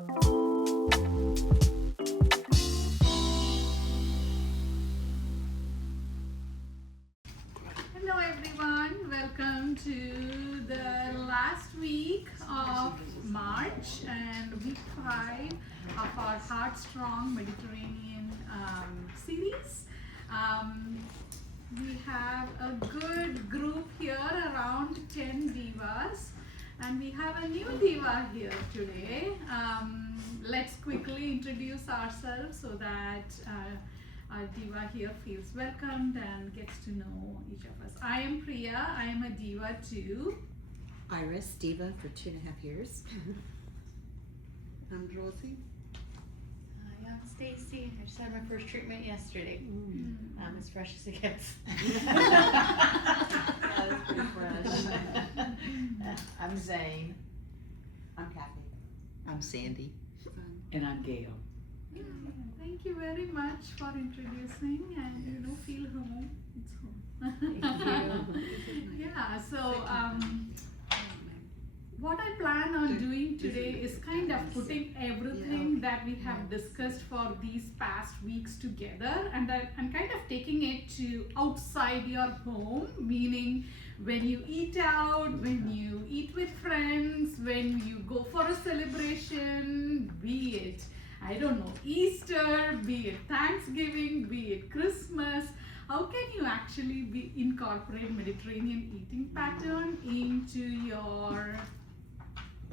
Hello everyone, welcome to the last week of March and week 5 of our Heart Strong Mediterranean series. We have a good group here, around 10 divas, and we have a new diva here today. Let's quickly introduce ourselves so that our diva here feels welcomed and gets to know each of us. I am Priya. I am a diva too. Iris, diva for 2.5 years. I'm Rosie. Hi, I'm Stacy. I just had my first treatment yesterday. I'm as fresh as it gets. That is pretty fresh. I'm Zane. I'm Kathy. I'm Sandy. And I'm Gail. Thank you very much for introducing, and feel home. It's home. Thank you. Yeah. So what I plan on doing today is kind of putting everything that we have discussed for these past weeks together, and I'm kind of taking it to outside your home, meaning when you eat out, when you eat with friends, when you go for a celebration, be it, I don't know, Easter, be it Thanksgiving, be it Christmas. How can you actually incorporate Mediterranean eating pattern into your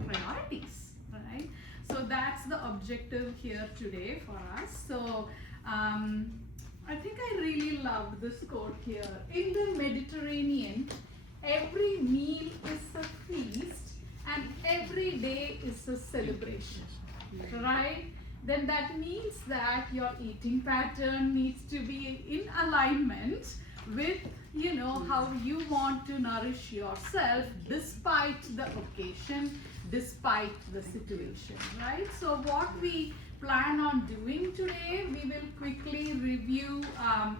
priorities, right? So that's the objective here today for us. So I think I really loved this quote here. In the Mediterranean, every meal is a feast and every day is a celebration, right? Then that means that your eating pattern needs to be in alignment with how you want to nourish yourself despite the occasion, despite the situation, right? So what we plan on doing today, we will quickly review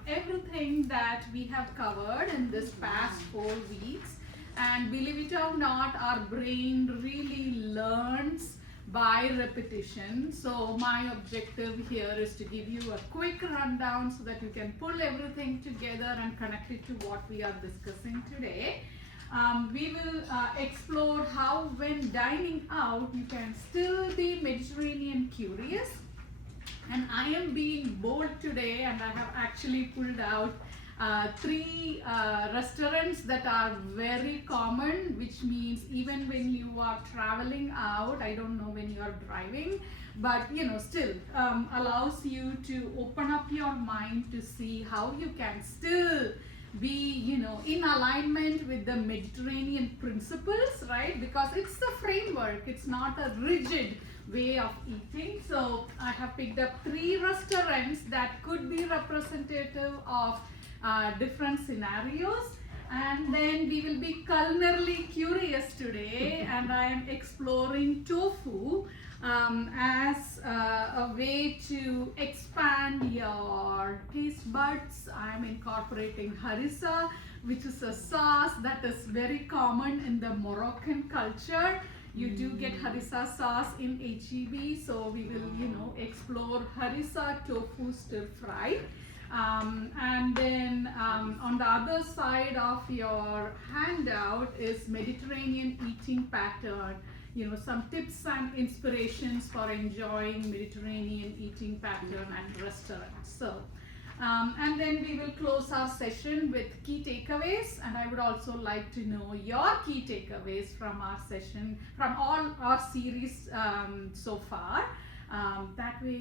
everything that we have covered in this past 4 weeks, and believe it or not, our brain really learns by repetition. So my objective here is to give you a quick rundown so that you can pull everything together and connect it to what we are discussing today. We will explore how when dining out you can still be Mediterranean curious, and I am being bold today, and I have actually pulled out 3 restaurants that are very common, which means even when you are traveling out, I don't know when you are driving, but still allows you to open up your mind to see how you can still be in alignment with the Mediterranean principles, right? Because it's the framework, it's not a rigid way of eating. So I have picked up 3 restaurants that could be representative of different scenarios, and then we will be culinarily curious today, and I am exploring tofu as a way to expand your taste buds. I am incorporating harissa, which is a sauce that is very common in the Moroccan culture. You do get harissa sauce in HEB, so we will explore harissa tofu stir fry. And then on the other side of your handout is Mediterranean eating pattern, some tips and inspirations for enjoying Mediterranean eating pattern at restaurants. So and then we will close our session with key takeaways, and I would also like to know your key takeaways from our session, from all our series so far. That way,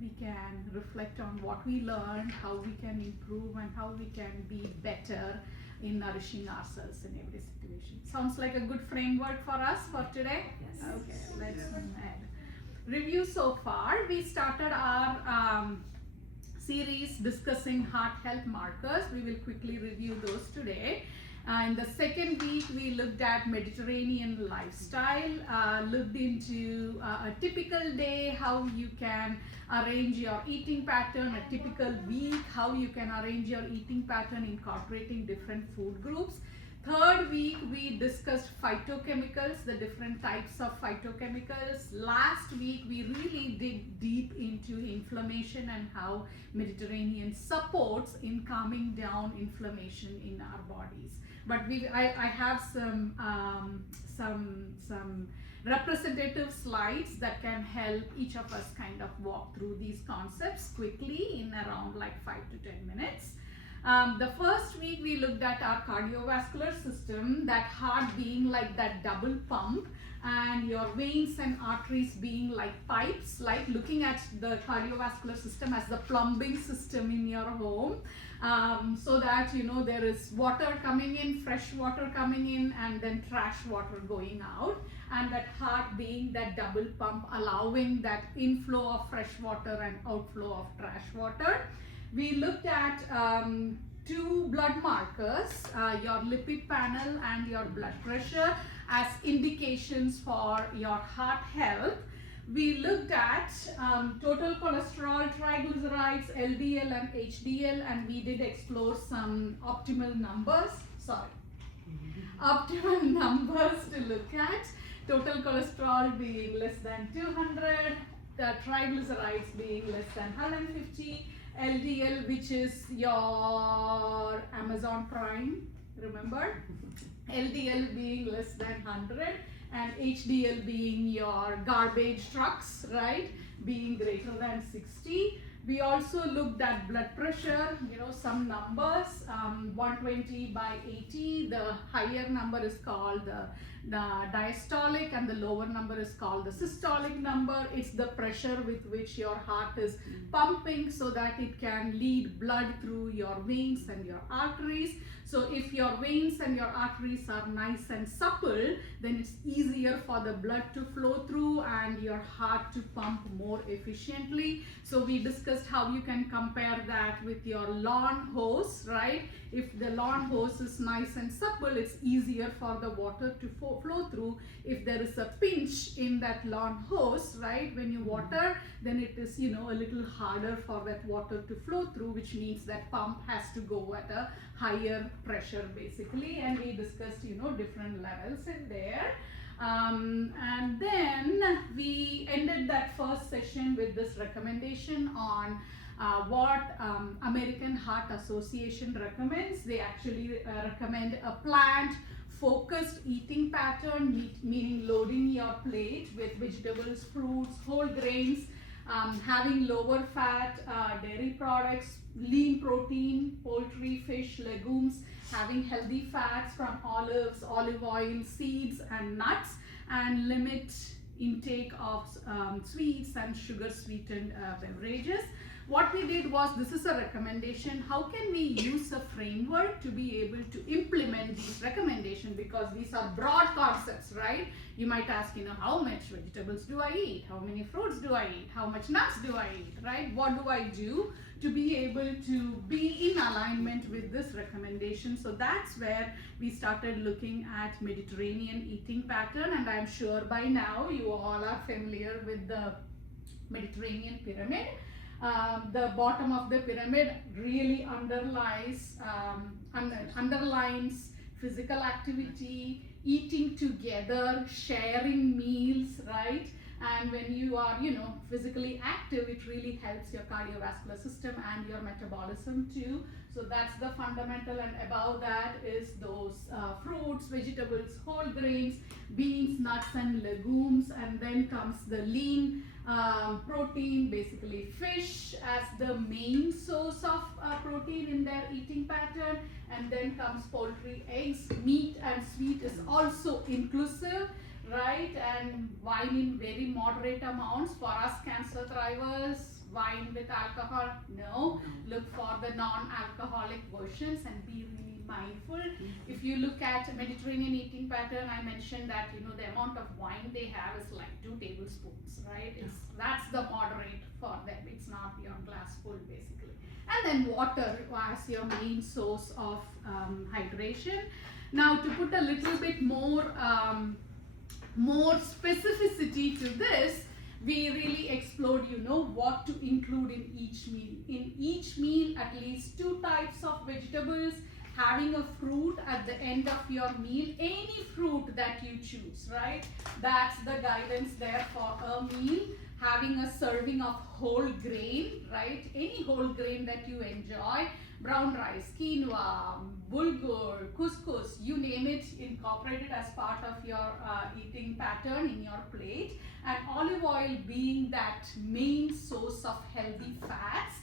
we can reflect on what we learned, how we can improve, and how we can be better in nourishing ourselves in every situation. Sounds like a good framework for us for today? Yes. Okay, let's move ahead. Review so far. We started our series discussing heart health markers. We will quickly review those today. In the second week, we looked at Mediterranean lifestyle, looked into a typical day, how you can arrange your eating pattern, a typical week, how you can arrange your eating pattern incorporating different food groups. Third week, we discussed phytochemicals, the different types of phytochemicals. Last week, we really dig deep into inflammation and how Mediterranean supports in calming down inflammation in our bodies. But I have some representative slides that can help each of us kind of walk through these concepts quickly in around like 5 to 10 minutes. The first week we looked at our cardiovascular system, that heart being like that double pump and your veins and arteries being like pipes, like looking at the cardiovascular system as the plumbing system in your home, so that you know there is water coming in, fresh water coming in, and then trash water going out, and that heart being that double pump allowing that inflow of fresh water and outflow of trash water. We looked at two blood markers, your lipid panel and your blood pressure, as indications for your heart health. We looked at total cholesterol, triglycerides, LDL and HDL, and we did explore some optimal numbers to look at. Total cholesterol being less than 200, the triglycerides being less than 150, LDL, which is your Amazon Prime, remember? LDL being less than 100, and HDL being your garbage trucks, right? Being greater than 60. We also looked at blood pressure, you know, some numbers, 120 by 80. The higher number is called the diastolic and the lower number is called the systolic number. It's the pressure with which your heart is pumping so that it can lead blood through your veins and your arteries. So if your veins and your arteries are nice and supple, then it's easier for the blood to flow through and your heart to pump more efficiently. So we discussed how you can compare that with your lawn hose, right? If the lawn hose is nice and supple, it's easier for the water to flow through. If there is a pinch in that lawn hose, right, when you water, then it is, you know, a little harder for that water to flow through, which means that pump has to go at a higher pressure basically. And we discussed, you know, different levels in there. And then we ended that first session with this recommendation on what American Heart Association recommends. They actually recommend a plant focused eating pattern, meaning loading your plate with vegetables, fruits, whole grains, having lower fat dairy products, lean protein, poultry, fish, legumes, having healthy fats from olives, olive oil, seeds and nuts, and limit intake of sweets and sugar sweetened beverages. What we did was, this is a recommendation. How can we use a framework to be able to implement these recommendations? Because these are broad concepts, right? You might ask, you know, how much vegetables do I eat? How many fruits do I eat? How much nuts do I eat, right? What do I do to be able to be in alignment with this recommendation? So that's where we started looking at Mediterranean eating pattern, and I'm sure by now you all are familiar with the Mediterranean pyramid. The bottom of the pyramid really underlines physical activity, eating together, sharing meals, right? And when you are, you know, physically active, it really helps your cardiovascular system and your metabolism too. So that's the fundamental, and above that is those fruits, vegetables, whole grains, beans, nuts and legumes, and then comes the lean protein, basically fish as the main source of protein in their eating pattern, and then comes poultry, eggs, meat and sweet is also inclusive, right? And wine in very moderate amounts. For us cancer thrivers, wine with alcohol, no. Look for the non-alcoholic versions and be really mindful. If you look at Mediterranean eating pattern, I mentioned that, you know, the amount of wine they have is like 2 tablespoons, right? That's the moderate for them. It's not your glass full basically. And then water as your main source of hydration. Now, to put a little bit more specificity to this, we really explored, you know, what to include in each meal. In each meal, at least 2 types of vegetables, having a fruit at the end of your meal, any fruit that you choose, right? That's the guidance there for a meal. Having a serving of whole grain, right? Any whole grain that you enjoy, brown rice, quinoa, bulgur, couscous, you name it, incorporate it as part of your eating pattern in your plate. And olive oil being that main source of healthy fats.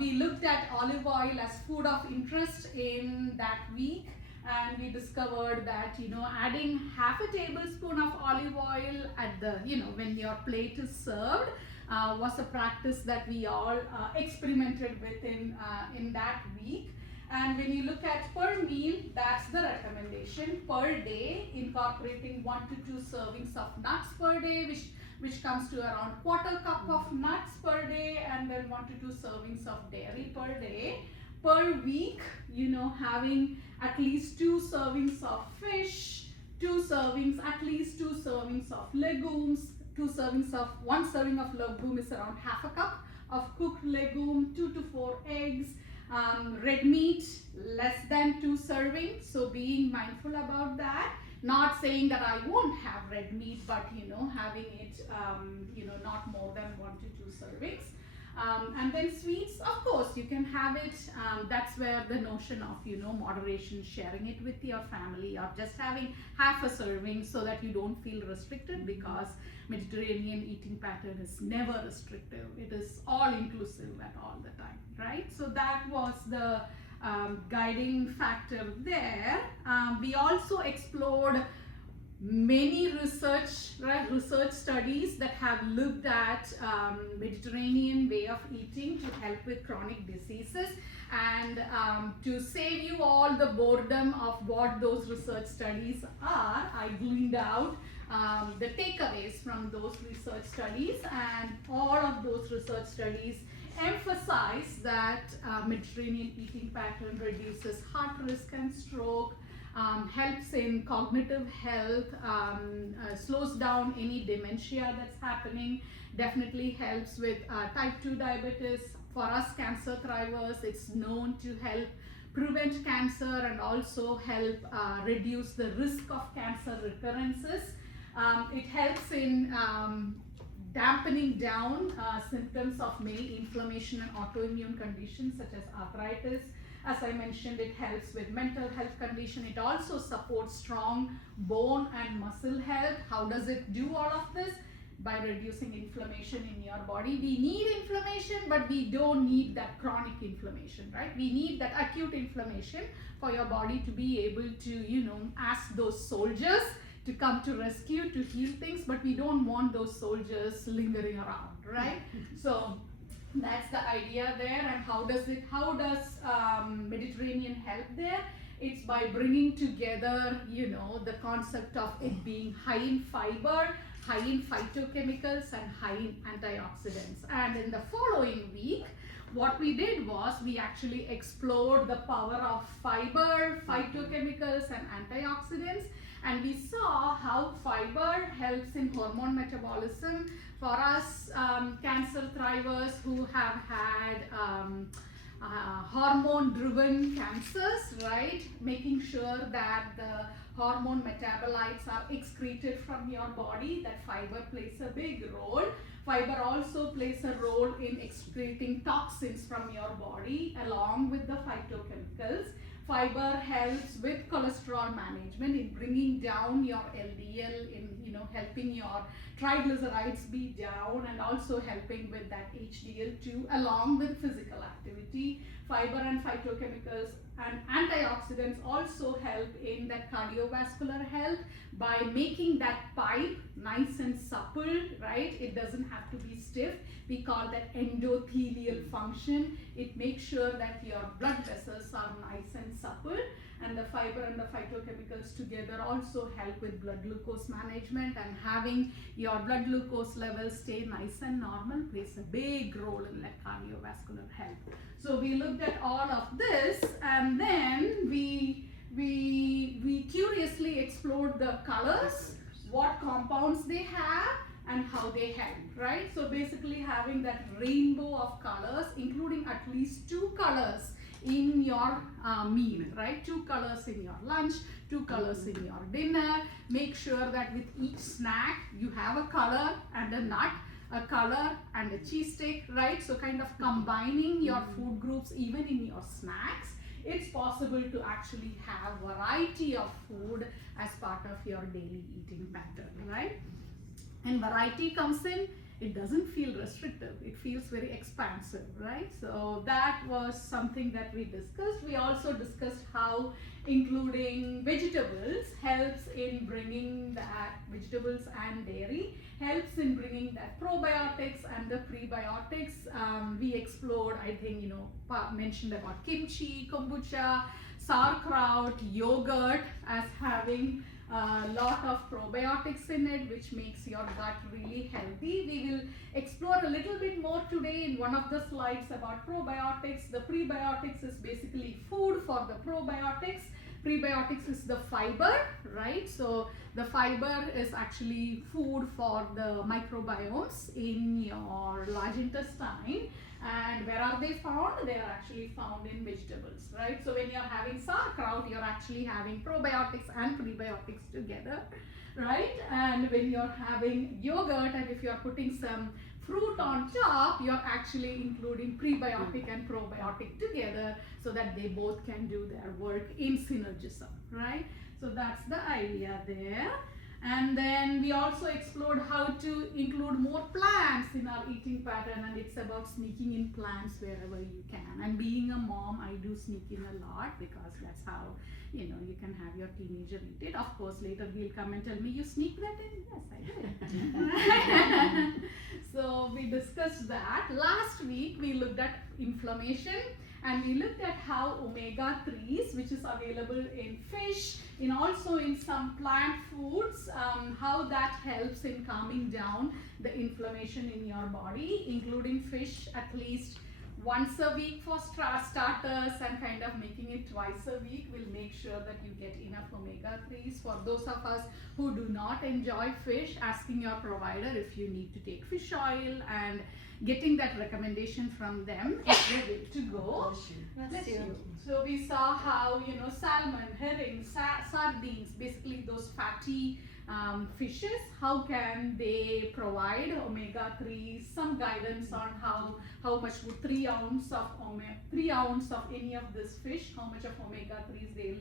We looked at olive oil as food of interest in that week, and we discovered that adding half a tablespoon of olive oil at the when your plate is served was a practice that we all experimented with in that week. And when you look at per meal, that's the recommendation per day, incorporating 1 to 2 servings of nuts per day, which comes to around quarter cup of nuts per day, and then 1 to 2 servings of dairy per day. Per week, having at least 2 servings of fish, at least 2 servings of legumes, 1 serving of legume is around half a cup of cooked legume, 2 to 4 eggs, red meat less than 2 servings. So being mindful about that, not saying that I won't have red meat, but having it not more than 1 to 2 servings. And then sweets, of course, you can have it. That's where the notion of moderation, sharing it with your family, or just having half a serving so that you don't feel restricted, because Mediterranean eating pattern is never restrictive. It is all inclusive at all the time, right? So that was the guiding factor there. We also explored many research studies that have looked at Mediterranean way of eating to help with chronic diseases. And to save you all the boredom of what those research studies are, I gleaned out the takeaways from those research studies, and all of those research studies emphasize that Mediterranean eating pattern reduces heart risk and stroke, helps in cognitive health, slows down any dementia that's happening, definitely helps with type 2 diabetes. For us cancer thrivers, it's known to help prevent cancer and also help reduce the risk of cancer recurrences. It helps in dampening down symptoms of male inflammation and autoimmune conditions such as arthritis. As I mentioned, it helps with mental health condition. It also supports strong bone and muscle health. How does it do all of this? By reducing inflammation in your body. We need inflammation, but we don't need that chronic inflammation, right? We need that acute inflammation for your body to be able to, ask those soldiers to come to rescue, to heal things, but we don't want those soldiers lingering around, right? So that's the idea there. And how does Mediterranean help there? It's by bringing together, the concept of it being high in fiber, high in phytochemicals, and high in antioxidants. And in the following week, what we did was we actually explored the power of fiber, phytochemicals, and antioxidants. And we saw how fiber helps in hormone metabolism. For us cancer thrivers who have had hormone-driven cancers, right? Making sure that the hormone metabolites are excreted from your body, that fiber plays a big role. Fiber also plays a role in excreting toxins from your body along with the phytochemicals. Fiber helps with cholesterol management, in bringing down your LDL, in helping your triglycerides be down, and also helping with that HDL2 along with physical activity. Fiber and phytochemicals and antioxidants also help in that cardiovascular health by making that pipe nice and supple, right? It doesn't have to be stiff. We call that endothelial function. It makes sure that your blood vessels are nice and supple, and the fiber and the phytochemicals together also help with blood glucose management, and having your blood glucose levels stay nice and normal plays a big role in that cardiovascular health. So we looked at all of this, and then we curiously explored the colors, what compounds they have, and how they help, right? So basically having that rainbow of colors, including at least 2 colors in your meal, right? 2 colors in your lunch, 2 colors in your dinner. Make sure that with each snack you have a color and a nut, a color and a cheese stick, right? So kind of combining your food groups even in your snacks. It's possible to actually have variety of food as part of your daily eating pattern, right? And variety comes in, it doesn't feel restrictive, it feels very expansive, right? So that was something that we discussed. We also discussed how including vegetables helps in bringing that, vegetables and dairy helps in bringing that probiotics and the prebiotics. We explored, I think, mentioned about kimchi, kombucha, sauerkraut, yogurt as having a lot of probiotics in it, which makes your gut really healthy. We will explore a little bit more today in one of the slides about probiotics. The prebiotics is basically food for the probiotics. Prebiotics is the fiber, right? So the fiber is actually food for the microbiomes in your large intestine. And where are they found? They are actually found in vegetables, right? So when you're having sauerkraut, you're actually having probiotics and prebiotics together, right? And when you're having yogurt and if you're putting some fruit on top, you're actually including prebiotic and probiotic together so that they both can do their work in synergism, right? So that's the idea there. And then we also explored how to include more plants in our eating pattern, and it's about sneaking in plants wherever you can. And being a mom, I do sneak in a lot because that's how you can have your teenager eat it. Of course, later he'll come and tell me, you sneak that in? Yes, I did. So we discussed that. Last week we looked at inflammation and we looked at how omega-3s, which is available in fish, also in some plant foods, how that helps in calming down the inflammation in your body, including fish at least once a week for starters and kind of making it twice a week will make sure that you get enough omega-3s. For those of us who do not enjoy fish, asking your provider if you need to take fish oil and getting that recommendation from them is the way to go. Bless you. So we saw how salmon, herring, sardines, basically those fatty fishes, how can they provide omega-3, some guidance on how much would 3 ounce of any of this fish, how much of omega-3s they'll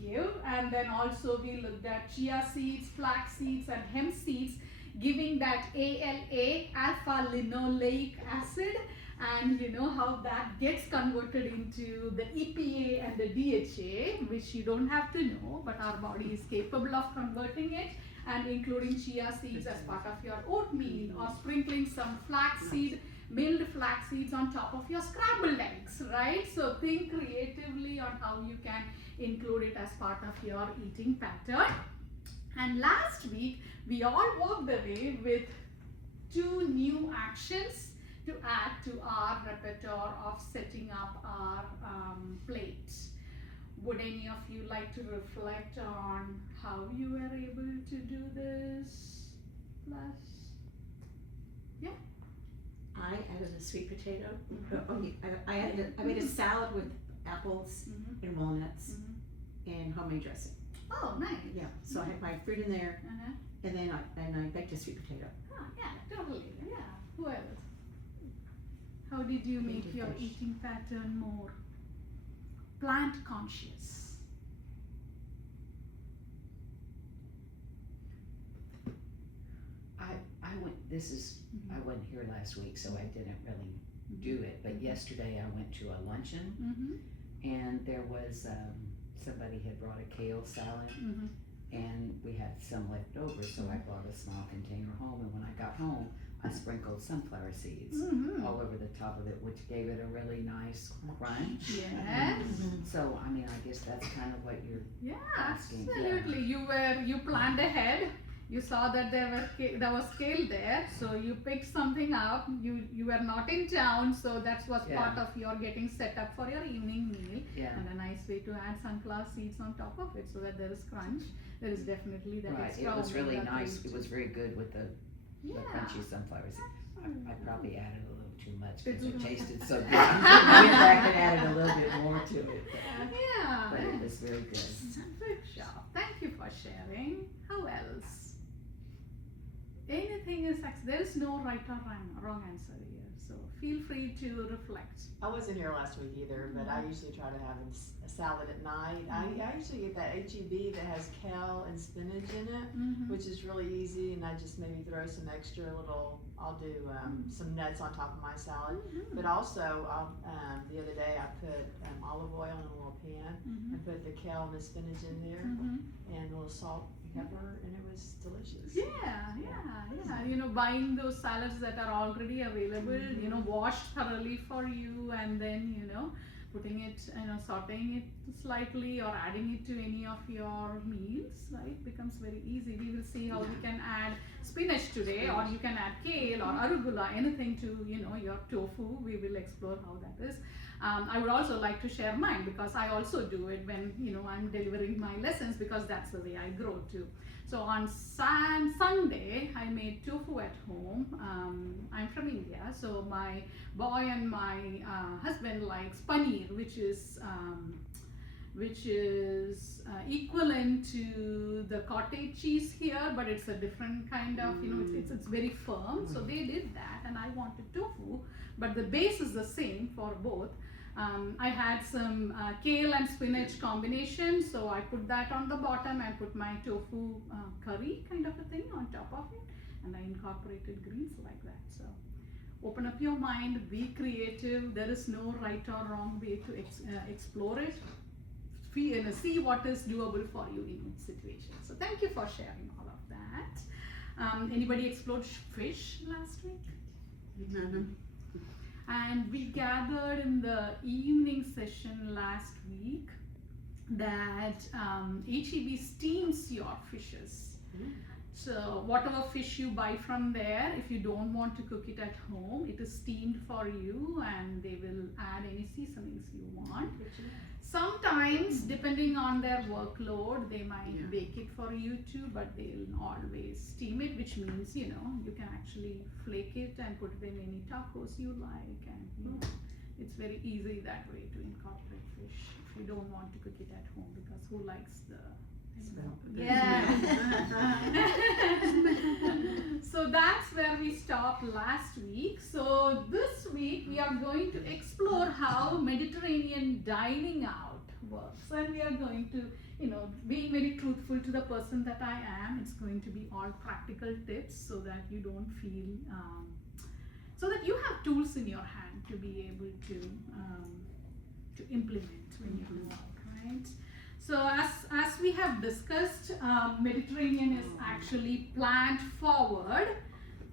give. And then also we looked at chia seeds, flax seeds and hemp seeds giving that ALA, alpha linoleic acid, and how that gets converted into the EPA and the DHA, which you don't have to know, but our body is capable of converting it, and including chia seeds as part of your oatmeal, or sprinkling some flaxseed, milled flax seeds on top of your scrambled eggs, right? So think creatively on how you can include it as part of your eating pattern. And last week we all walked away with 2 new actions to add to our repertoire of setting up our plate. Would any of you like to reflect on how you were able to do this? Yeah. I added a sweet potato. I made a salad with apples and walnuts and homemade dressing. Oh, nice. Yeah, so I had my fruit in there, and then I baked a sweet potato. Oh, yeah, totally. Yeah. Who else? How did you make your fish. eating pattern more plant conscious? I wasn't here last week, so I didn't really do it, but yesterday I went to a luncheon and there was, somebody had brought a kale salad and we had some left over, so I brought a small container home, and when I got home, I sprinkled sunflower seeds all over the top of it, which gave it a really nice crunch. Yes. So, I mean, I guess that's kind of what you're asking. Absolutely. You planned ahead. You saw that there was kale there, so you picked something up. You were not in town, so that was part of your getting set up for your evening meal. Yeah. And a nice way to add sunflower seeds on top of it, so that there is crunch. There is definitely that Right, extra. it was really omega-3. nice. It was very good with the crunchy sunflower seeds. I probably added a little too much because it tasted so good. I went back and added a little bit more to it, Yeah. but it was very good. Good job. Thank you for sharing. How else? Anything is there is no right or wrong answer here. So feel free to reflect. I wasn't here last week either, but I usually try to have a salad at night. I usually get that HEB that has kale and spinach in it, which is really easy, and I just maybe throw some extra little, I'll do some nuts on top of my salad. But also, the other day I put olive oil in a little pan and put the kale and the spinach in there and a little salt and pepper, and it was delicious. Yeah. You know, buying those salads that are already available, you know, washed thoroughly for you, and then, you know, putting it, you know, sauteing it slightly or adding it to any of your meals, right, becomes very easy. We will see how we can add spinach today, or you can add kale or arugula, anything to, you know, your tofu. We will explore how that is. I would also like to share mine because I also do it when, you know, I'm delivering my lessons, because that's the way I grow too. So on Sunday, I made tofu at home. I'm from India, so my boy and my husband likes paneer, which is equivalent to the cottage cheese here, but it's a different kind of, you know, it's very firm. So they did that, and I wanted tofu, but the base is the same for both. I had some kale and spinach combination, so I put that on the bottom and put my tofu curry kind of a thing on top of it, and I incorporated greens like that. So open up your mind, be creative. There is no right or wrong way to explore it. See what is doable for you in each situation. So thank you for sharing all of that. Anybody explored fish last week? And we gathered in the evening session last week that HEB steams your fishes. So whatever fish you buy from there, if you don't want to cook it at home, it is steamed for you, and they will add any seasonings you want. Sometimes, depending on their workload, they might bake it for you too, but they'll always steam it, which means, you know, you can actually flake it and put it in any tacos you like, and you know, it's very easy that way to incorporate fish if you don't want to cook it at home, because who likes the smell? So that's where we stopped last week. So this week we are going to explore how Mediterranean dining out works, and we are going to, you know, being very truthful to the person that I am, it's going to be all practical tips so that you don't feel, so that you have tools in your hand to be able to implement when you go out, right? So as we have discussed, Mediterranean is actually plant forward.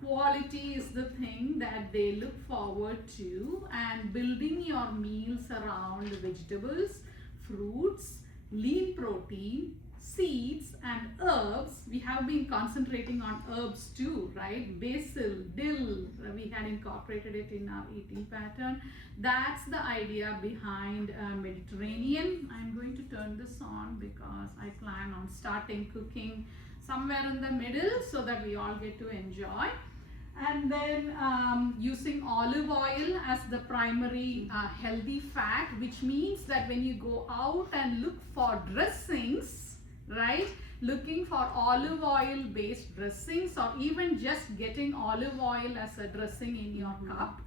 Quality is the thing that they look forward to, and building your meals around vegetables, fruits, lean protein, seeds and herbs. We have been concentrating on herbs too, right? Basil, dill, we had incorporated it in our eating pattern. That's the idea behind Mediterranean. I'm going to turn this on because I plan on starting cooking somewhere in the middle so that we all get to enjoy. And then using olive oil as the primary healthy fat, which means that when you go out and look for dressings, right, looking for olive oil based dressings, or even just getting olive oil as a dressing in your cup,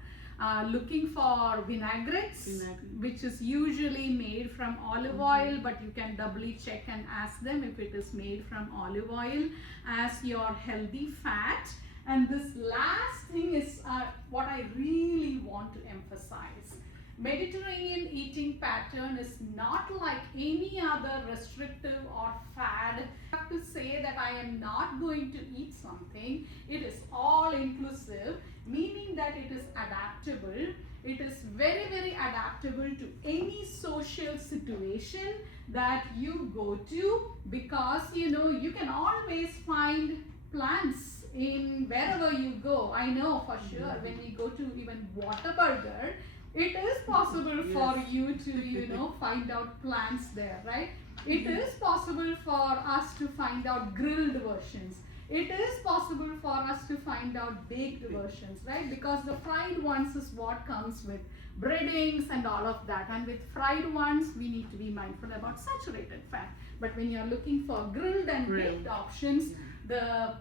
looking for vinaigrettes, which is usually made from olive oil, but you can doubly check and ask them if it is made from olive oil as your healthy fat. And this last thing is what I really want to emphasize. Mediterranean eating pattern is not like any other restrictive or fad. I have to say that I am not going to eat something. It is all inclusive, meaning that it is adaptable. It is very, very adaptable to any social situation that you go to, because you know you can always find plants in wherever you go. I know for sure when we go to even Whataburger, it is possible for you to, you know, find out plants there, right? It is possible for us to find out grilled versions. it is possible for us to find out baked versions, right? Because the fried ones is what comes with breadings and all of that. And with fried ones, we need to be mindful about saturated fat. But when you're looking for grilled and baked options, the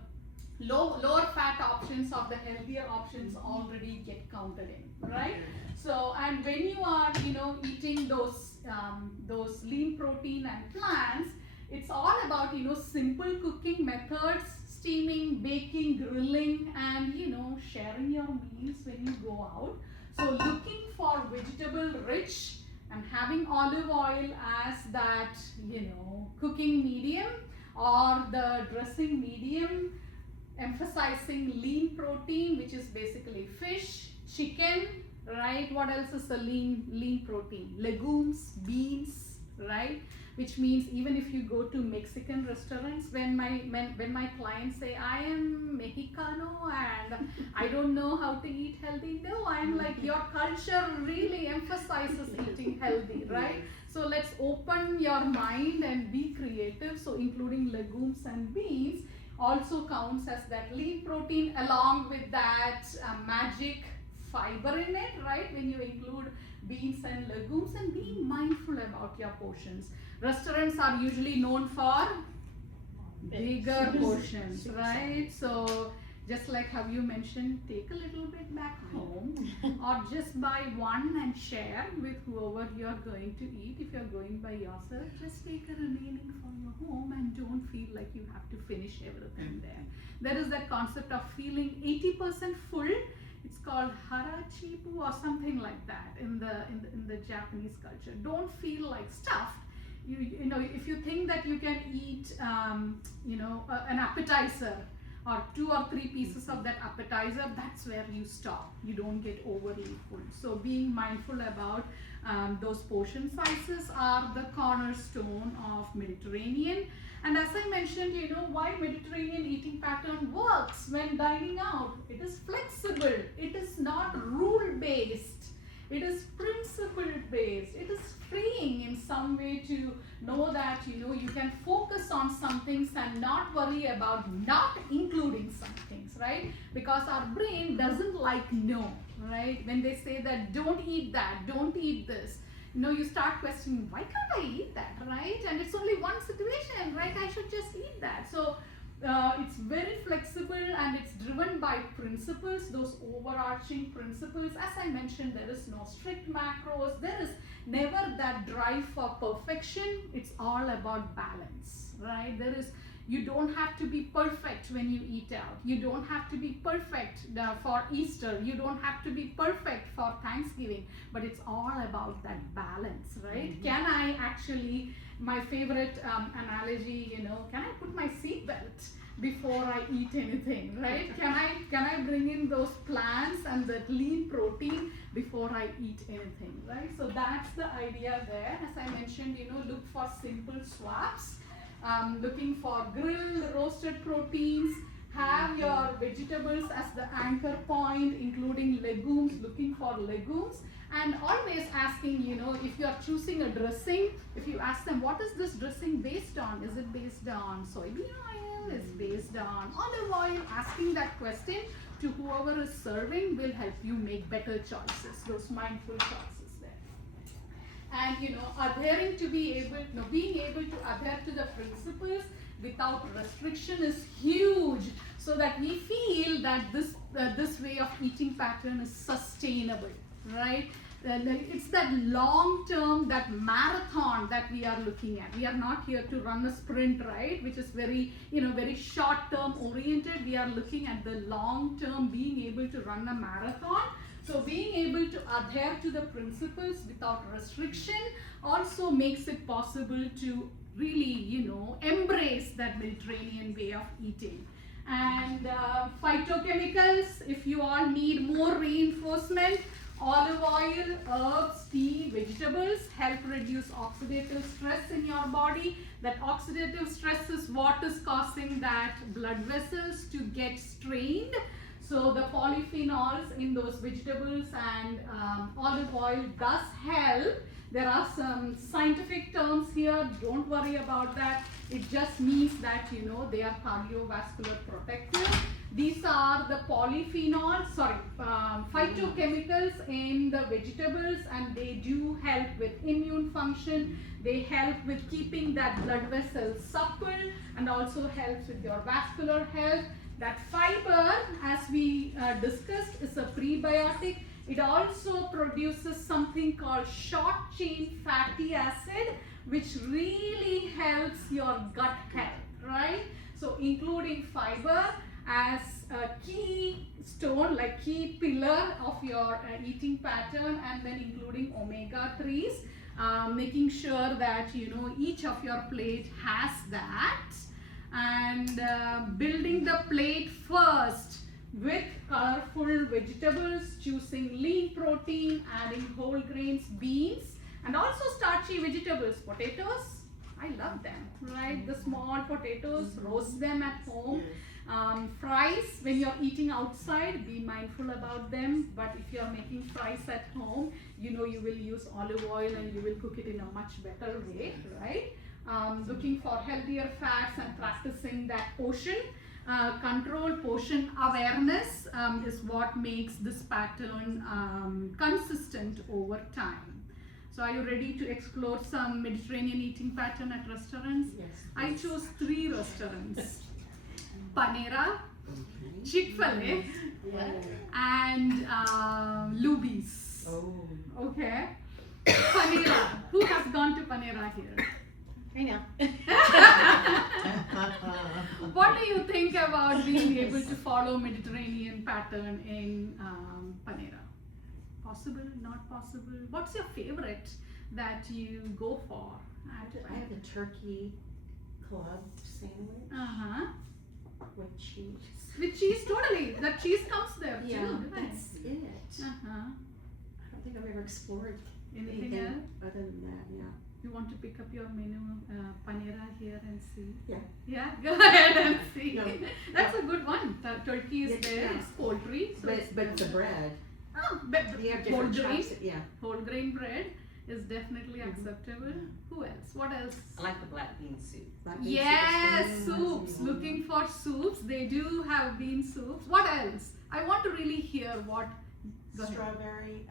lower fat options or the healthier options already get counted in, right? So, and when you are, eating those lean protein and plants, it's all about, simple cooking methods, steaming, baking, grilling, and, sharing your meals when you go out. So looking for vegetable rich and having olive oil as that, cooking medium or the dressing medium, emphasizing lean protein, which is basically fish, chicken, right? What else is the lean protein? Legumes, beans, right? Which means even if you go to Mexican restaurants, when my clients say I am Mexicano and I don't know how to eat healthy, no, I'm like, your culture really emphasizes eating healthy, right? So let's open your mind and be creative. So including legumes and beans also counts as that lean protein, along with that magic fiber in it, right? When you include beans and legumes, and being mindful about your portions. Restaurants are usually known for bigger portions, right? So just like how you mentioned, take a little bit back home or just buy one and share with whoever you're going to eat. If you're going by yourself, just take a remaining for your home and don't feel like you have to finish everything there. There is that concept of feeling 80% full. It's called harachibu or something like that in the Japanese culture. Don't feel like stuffed. You know, if you think that you can eat an appetizer or 2 or 3 pieces of that appetizer, that's where you stop. You don't get overly full. So being mindful about those portion sizes are the cornerstone of Mediterranean. And as I mentioned, why Mediterranean eating pattern works when dining out. It is flexible. It is not rule-based. It is principle-based. It is freeing in some way to know that, you can focus on some things and not worry about not including some things, right? Because our brain doesn't like no, right? When they say that don't eat that, don't eat this, you start questioning, why can't I eat that, right? And it's only one situation, right? I should just eat that. So it's very flexible and it's driven by principles, those overarching principles. As I mentioned, there is no strict macros. There is never that drive for perfection. It's all about balance, right? You don't have to be perfect when you eat out. You don't have to be perfect for Easter. You don't have to be perfect for Thanksgiving. But it's all about that balance, right? Mm-hmm. Can I actually, my favorite analogy, can I put my seatbelt before I eat anything, right? Can I bring in those plants and that lean protein before I eat anything, right? So that's the idea there. As I mentioned, look for simple swaps. Looking for grilled, roasted proteins, have your vegetables as the anchor point, including legumes, looking for legumes, and always asking, if you are choosing a dressing, if you ask them, what is this dressing based on? Is it based on soybean oil? Is it based on olive oil? Asking that question to whoever is serving will help you make better choices, those mindful choices. And adhering to being able to adhere to the principles without restriction is huge, so that we feel that this way of eating pattern is sustainable, right? It's that long term, that marathon that we are looking at. We are not here to run a sprint, right? Which is very short term oriented. We are looking at the long term, being able to run a marathon. So being able to adhere to the principles without restriction also makes it possible to really, embrace that Mediterranean way of eating. And phytochemicals, if you all need more reinforcement, olive oil, herbs, tea, vegetables help reduce oxidative stress in your body. That oxidative stress is what is causing that blood vessels to get strained. So the polyphenols in those vegetables and olive oil does help. There are some scientific terms here, don't worry about that. It just means that they are cardiovascular protective. These are the phytochemicals in the vegetables, and they do help with immune function. They help with keeping that blood vessel supple and also helps with your vascular health. That fiber, as we discussed, is a prebiotic. It also produces something called short chain fatty acid, which really helps your gut health, right? So including fiber as a key stone, like key pillar of your eating pattern, and then including omega-3s, making sure that each of your plate has that, and building the plate first with colorful vegetables, choosing lean protein, adding whole grains, beans, and also starchy vegetables. Potatoes, I love them, right? The small potatoes, roast them at home. Fries, when you're eating outside, be mindful about them, but if you're making fries at home, you will use olive oil and you will cook it in a much better way, right? Looking for healthier fats and practicing that portion control, portion awareness is what makes this pattern consistent over time. So are you ready to explore some Mediterranean eating pattern at restaurants? Yes. I chose 3 restaurants. Panera, Chick-fil-A, and Luby's. Oh. Okay. Panera. Who has gone to Panera here? Right now. What do you think about being able to follow Mediterranean pattern in Panera? Possible, not possible? What's your favorite that you go for? I have the turkey club sandwich with cheese. With cheese, totally. The cheese comes there too. Yeah, Right? that's it. I don't think I've ever explored Anything else? other than that. Yeah. You want to pick up your menu, Panera here and see? Yeah. Yeah, go ahead and see. No. That's a good one. The turkey is there, Yeah. it's poultry. So But the bread. Oh, You have whole different grain, chops. Yeah. whole grain bread is definitely acceptable. Who else? What else? I like the black bean soup. Black bean Yes, soup. soups. Looking for soups. They do have bean soups. What else? I want to really hear what. Go ahead. Strawberry,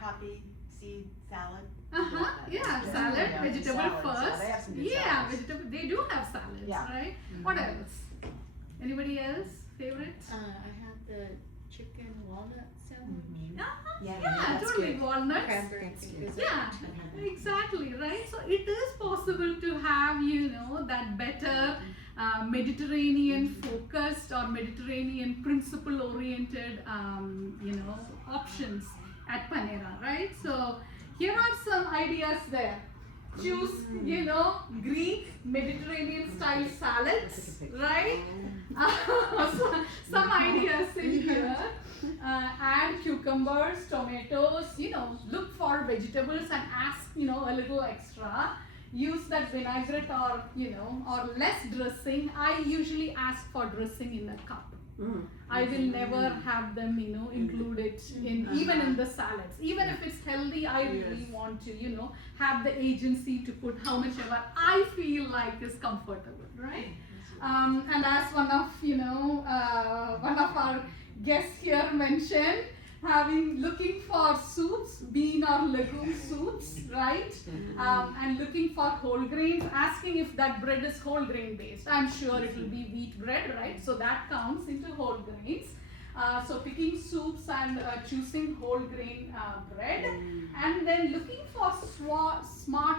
poppy seed salad. Yeah, Yeah. salad, Yeah, vegetable salads. first. They have some good Yeah, salads. vegetable. They do have salads, Yeah. right? What else? Anybody else? Favorite? I had the chicken walnut sandwich. Yeah, Yeah, that's totally. good. Walnuts. Cranberry That's and good. dessert. Yeah, exactly, right? So it is possible to have, that better Mediterranean focused or Mediterranean principle oriented, options at Panera, right? So here are some ideas there. Choose, Greek Mediterranean style salads, right? So, some ideas in here. Add cucumbers, tomatoes, look for vegetables and ask, a little extra. Use that vinaigrette or, or less dressing. I usually ask for dressing in a cup. I will never have them, include it in even in the salads. Even if it's healthy, I really want to, have the agency to put how much ever I feel like is comfortable, right? And as one of our guests here mentioned, looking for soups, bean or legume soups, right? And looking for whole grains, asking if that bread is whole grain based. I'm sure it will be wheat bread, right? So that counts into whole grains. So picking soups and choosing whole grain bread, and then looking for smart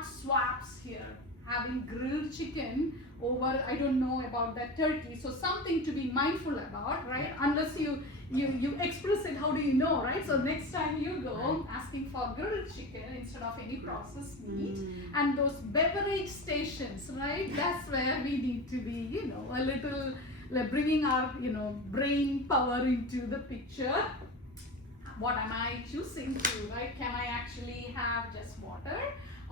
swaps here. Having grilled chicken over, I don't know about that turkey, so something to be mindful about, right? Unless you express it, how do you know, right? So next time you go, asking for grilled chicken instead of any processed meat. And those beverage stations, right? That's where we need to be, a little, like bringing our, brain power into the picture. What am I choosing to, right? Can I actually have just water?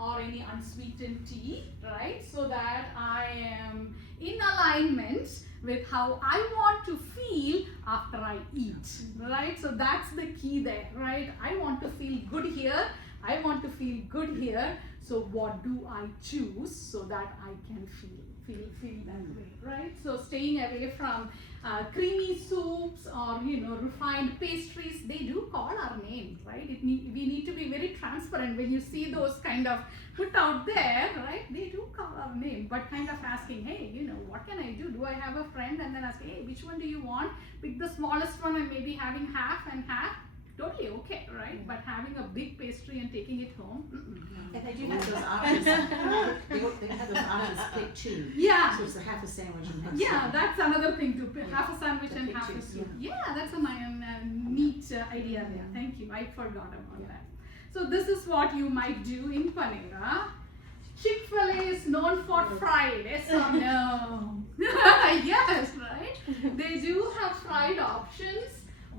or any unsweetened tea, right? So that I am in alignment with how I want to feel after I eat, right? So that's the key there, right? I want to feel good here. I want to feel good here. So what do I choose so that I can feel that way, right? So staying away from creamy soups or refined pastries. They do call our name, right? We need to be very transparent when you see those kind of put out there, right? They do call our name, but kind of asking, hey, what can I do? Do I have a friend? And then asking, hey, which one do you want? Pick the smallest one and maybe having half and half. Totally okay, right? But having a big pastry and taking it home, And they do have those options. They have those options. Pick two. yeah. So it's a half a sandwich and half. Yeah, soup. that's another thing too. Half a sandwich The and half a pictures, soup. Yeah, that's a neat idea there. Thank you. I forgot about that. So this is what you might do in Panera. Chick-fil-A is known for fried, yes or no? Yes, right? They do have fried options,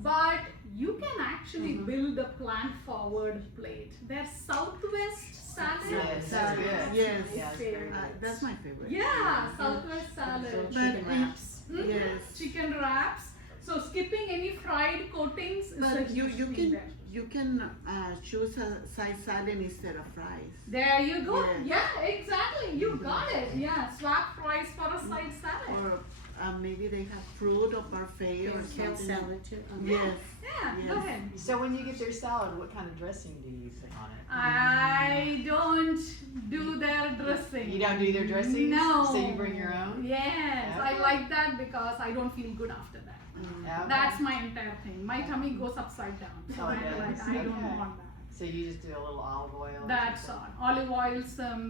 but you can actually build a plant-forward plate. Their Southwest salad. Yes, that's good. Yes. Yes, very good. That's my favorite. Yeah, Southwest salad. Chicken wraps. Mhm. Yes. Chicken wraps. So skipping any fried coatings is But a you huge thing can there. you can choose a side salad instead of fries. There you go. Yes. Yeah, exactly. You got it. Yeah, swap fries for a side salad. Or maybe they have fruit or parfait or Kale something. salad too. Yes. Yeah, go Yes. ahead. So when you get their salad, what kind of dressing do you put on it? I don't do their dressing. You don't do their dressing? No. So you bring your own? Yes, I Okay. like that because I don't feel good after that. Okay. That's my entire thing. My tummy goes upside down. So Oh, I'm it like, does. I don't Okay. want that. So you just do a little olive oil? or That's something? all. Olive oil, some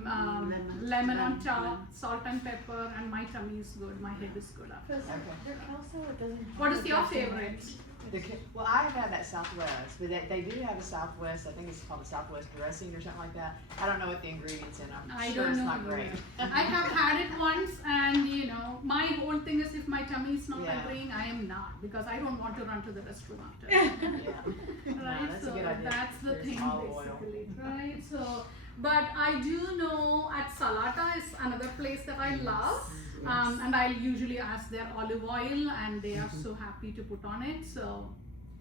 lemon on top, lemon. salt and pepper, and my tummy is good. My head is good after. Because Okay. their kale salad doesn't have What is the your dressing. favorite? Well, I've had that Southwest, but they do have a Southwest. I think it's called a Southwest dressing or something like that. I don't know what the ingredients in. I'm I sure don't it's know not great. I have had it once, and my whole thing is if my tummy is not Yeah. agreeing, I am not because I don't want to run to the restroom after. Yeah. Right, that's a so good idea. that's the There's thing olive oil. basically, right? So, but I do know at Salata is another place that I love, and I'll usually ask their olive oil, and they are so happy to put on it. So,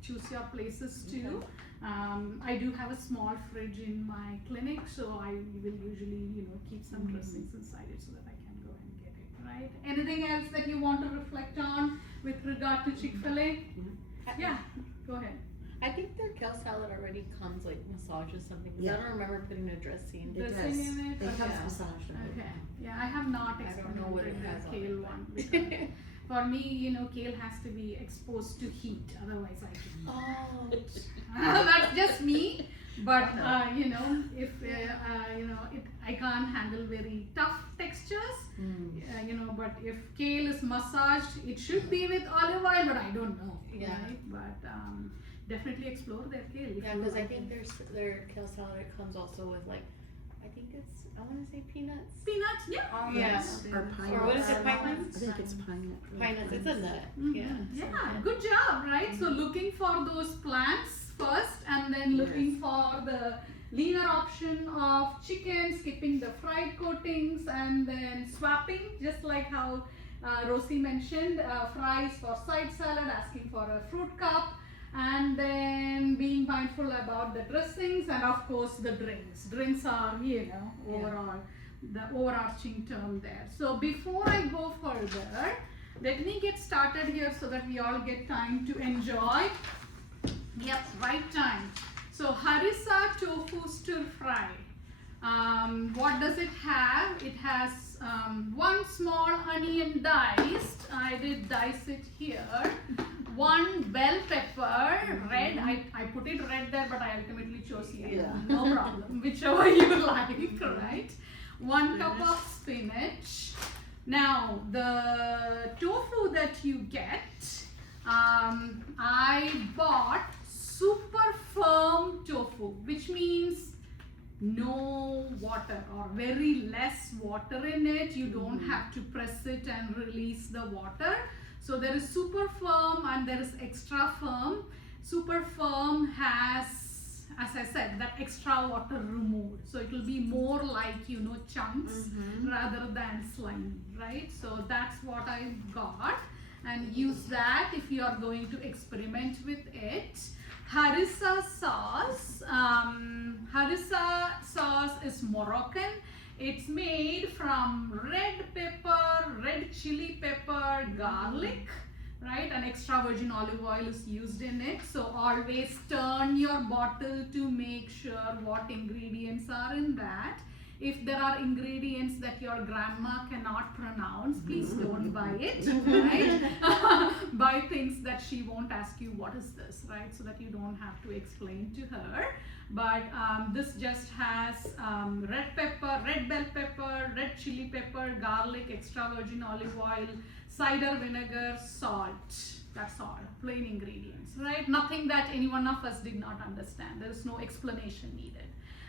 choose your places too. I do have a small fridge in my clinic, so I will usually keep some dressings inside it so that I can go and get it. Right? Anything else that you want to reflect on with regard to Chick-fil-A? Yeah, go ahead. I think their kale salad already comes like massaged with something. 'Cause Yeah. I don't remember putting a dressing. It Dressing does. in it? It comes Okay. massaged. Okay. Yeah, I have not I don't know what it experimented has with on kale it, one. but- Because for me, kale has to be exposed to heat. Otherwise, I can. Oh. That's just me. But if I can't handle very tough textures. But if kale is massaged, it should be with olive oil. But I don't know. Yeah. Right? But definitely explore their kale. if Yeah, you because I like think it. their kale salad comes also with like, I want to say peanuts. Peanuts. Yeah. Yes. Or pine Or what is nuts. it, pine I nuts? think it's pine nut. Pine nuts. It's a nut. Mhm. Yeah. Yeah, good job, right? So looking for those plants first, and then looking for the leaner option of chicken, skipping the fried coatings, and then swapping, just like how Rosie mentioned, fries for side salad, asking for a fruit cup, and then being mindful about the dressings, and of course the drinks. Drinks are, overall the overarching term there. So before I go further, let me get started here so that we all get time to enjoy. Yep, right time. So harissa tofu stir fry. What does it have? It has one small onion diced. I did dice it here. One bell pepper, red. I put it red there, but I ultimately chose yellow. Yeah. No problem. Whichever you like, right? 1 cup of spinach. Now the tofu that you get, I bought super firm tofu, which means no water or very less water in it. You don't have to press it and release the water. So there is super firm and there is extra firm. Super firm has as I said, that extra water removed. So it will be more like, chunks rather than slimy, right? So that's what I got, and use that if you are going to experiment with it. Harissa sauce. Harissa sauce is Moroccan. It's made from red pepper, red chili pepper, garlic, right? And extra virgin olive oil is used in it. So always turn your bottle to make sure what ingredients are in that. If there are ingredients that your grandma cannot pronounce, please don't buy it, right? Buy things that she won't ask you, what is this, right? So that you don't have to explain to her. But this just has red pepper, red bell pepper, red chili pepper, garlic, extra virgin olive oil, cider vinegar, salt. That's all, plain ingredients, right? Nothing that any one of us did not understand. There is no explanation needed.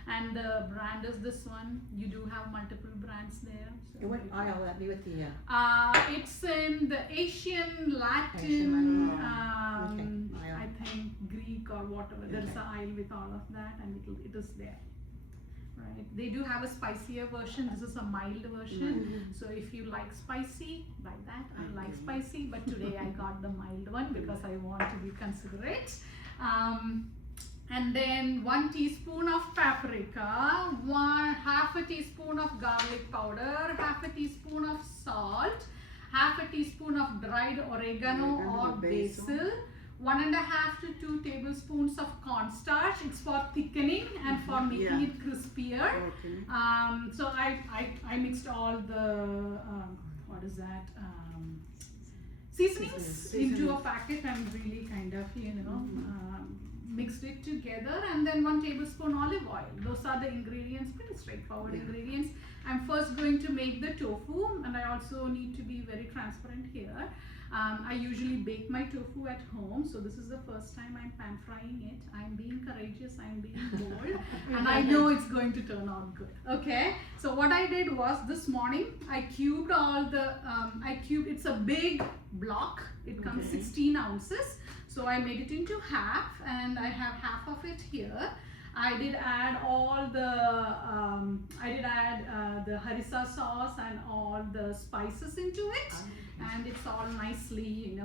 And the brand is this one. You do have multiple brands there. So And what aisle that be with the, it's in the Asian, Latin, Asian, Latin. Okay. I think Greek or whatever. There's Okay. an aisle with all of that, and it is there. Right. They do have a spicier version. This is a mild version. So if you like spicy, buy that. I like spicy, but today I got the mild one because I want to be considerate. And then 1 teaspoon of paprika, half a teaspoon of garlic powder, half a teaspoon of salt, half a teaspoon of dried oregano or basil, 1.5 to 2 tablespoons of cornstarch. It's for thickening and for making it crispier. Okay. So I mixed all the seasonings into a packet and really kind of mixed it together, and then 1 tablespoon olive oil. Those are the ingredients, pretty straightforward ingredients. I'm first going to make the tofu, and I also need to be very transparent here. I usually bake my tofu at home, so this is the first time I'm pan frying it. I'm being courageous, I'm being bold, and I know it's going to turn out good. Okay, so what I did was this morning I cubed all the, it's a big block. It comes 16 ounces. So I made it into half, and I have half of it here. I did add all the harissa sauce and all the spices into it, and it's all nicely,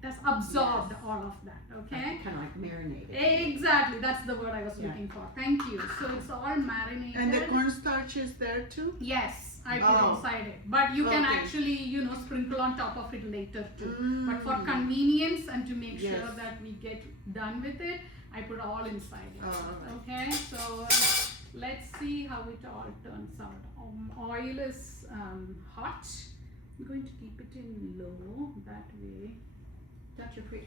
it has absorbed all of that. Okay. Kind of like marinated. Exactly, that's the word I was looking for. Thank you. So it's all marinated. And the cornstarch is there too? Yes, I put inside it. But you can actually, sprinkle on top of it later too. But for convenience and to make sure that we get done with it, I put all inside it. Okay, so let's see how it all turns out. Oil is hot. I'm going to keep it in low, that way. Dr. Priya,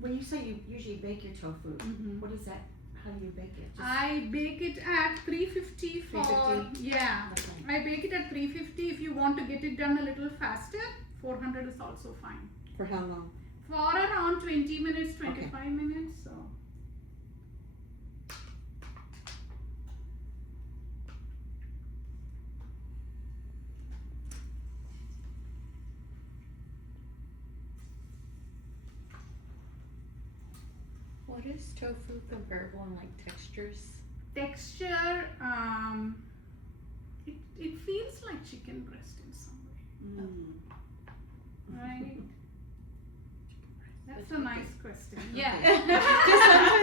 when you say you usually bake your tofu, what is that? How do you bake it? I bake it at 350 for, 350? yeah. Okay. I bake it at 350. If you want to get it done a little faster, 400 is also fine. For how long? For around 20 minutes, 25 minutes. So. What is tofu comparable in like textures? Texture, it feels like chicken breast in some way. Right? That's a nice question. Yeah.